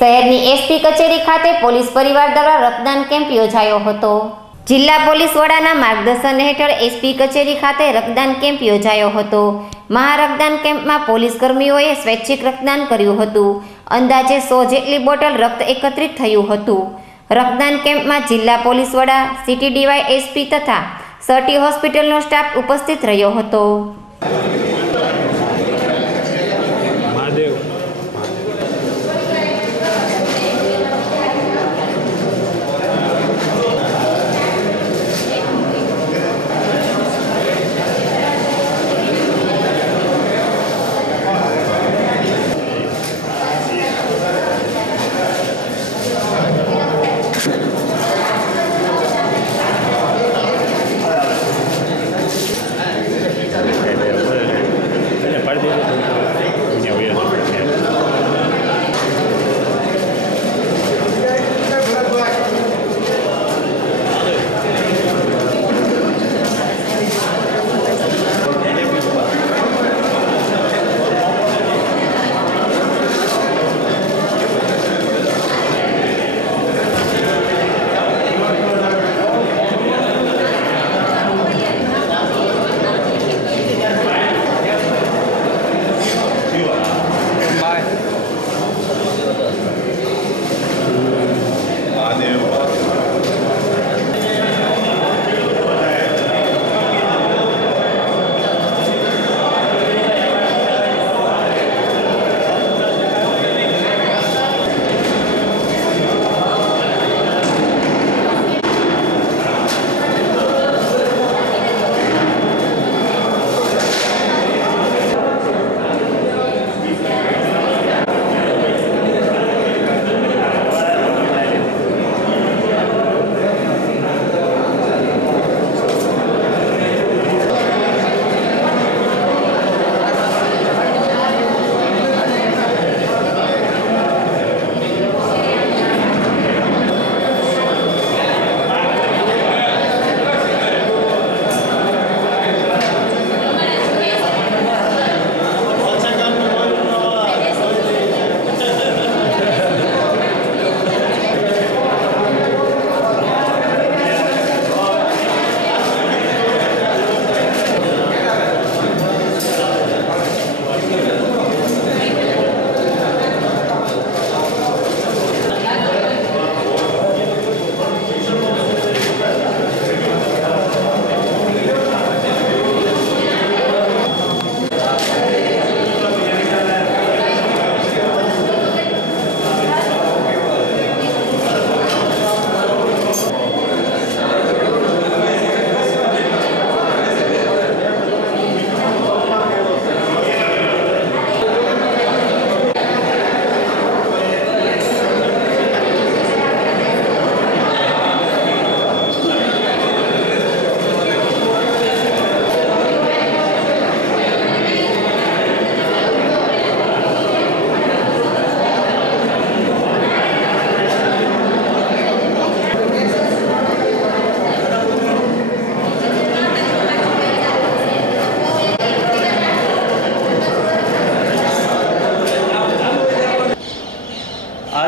શહેરની એસપી કચેરી ખાતે પોલીસ પરિવાર દ્વારા રક્તદાન કેમ્પ યોજાયો હતો. જિલ્લા પોલીસ વડાના માર્ગદર્શન હેઠળ એસપી કચેરી ખાતે રક્તદાન કેમ્પ યોજાયો હતો. મહારક્તદાન કેમ્પમાં પોલીસ કર્મીઓએ સ્વૈચ્છિક રક્તદાન કર્યું હતું. અંદાજે સો જેટલી બોટલ રક્ત એકત્રિત થયું હતું. રક્તદાન કેમ્પમાં જિલ્લા પોલીસ વડા સિટી ડીવાય એસપી તથા સર્ટી હોસ્પિટલનો સ્ટાફ ઉપસ્થિત રહ્યો હતો.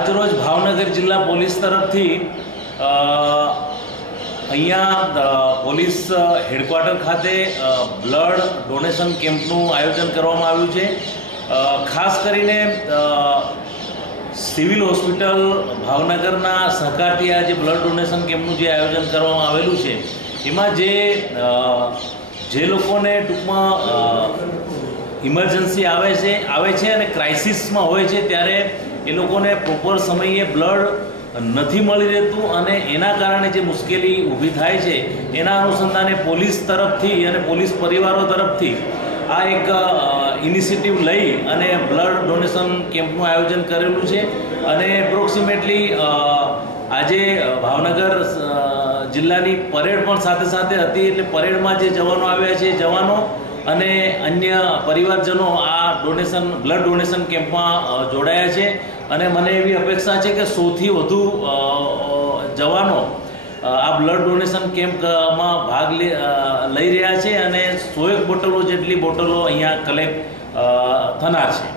આજરોજ ભાવનગર જિલ્લા પોલીસ તરફથી અહીંયા પોલીસ હેડક્વાર્ટર ખાતે બ્લડ ડોનેશન કેમ્પનું આયોજન કરવામાં આવ્યું છે. ખાસ કરીને સિવિલ હોસ્પિટલ ભાવનગરના સહકારથી આ જે બ્લડ ડોનેશન કેમ્પનું જે આયોજન કરવામાં આવેલું છે, એમાં જે જે લોકોને ટૂંકમાં ઇમરજન્સી આવે છે આવે છે અને ક્રાઇસિસમાં હોય છે, ત્યારે એ લોકોને પ્રોપર સમયે બ્લડ નથી મળી રહેતું અને એના કારણે જે મુશ્કેલી ઊભી થાય છે, એના અનુસંધાને પોલીસ તરફથી અને પોલીસ પરિવારો તરફથી આ એક ઇનિશિયેટિવ લઈ અને બ્લડ ડોનેશન કેમ્પનું આયોજન કરેલું છે. અને એપ્રોક્સિમેટલી આજે ભાવનગર જિલ્લાની પરેડ પણ સાથે સાથે હતી, એટલે પરેડમાં જે જવાનો આવ્યા છે જવાનો અને અન્ય પરિવારજનો આ ડોનેશન બ્લડ ડોનેશન કેમ્પમાં જોડાયા છે. અને મને એવી અપેક્ષા છે કે સૌથી વધુ જવાનો આ બ્લડ ડોનેશન કેમ્પમાં ભાગ લઈ રહ્યા છે અને સો એક બોટલો જેટલી બોટલો અહીંયા કલેક્ટ થનાર છે.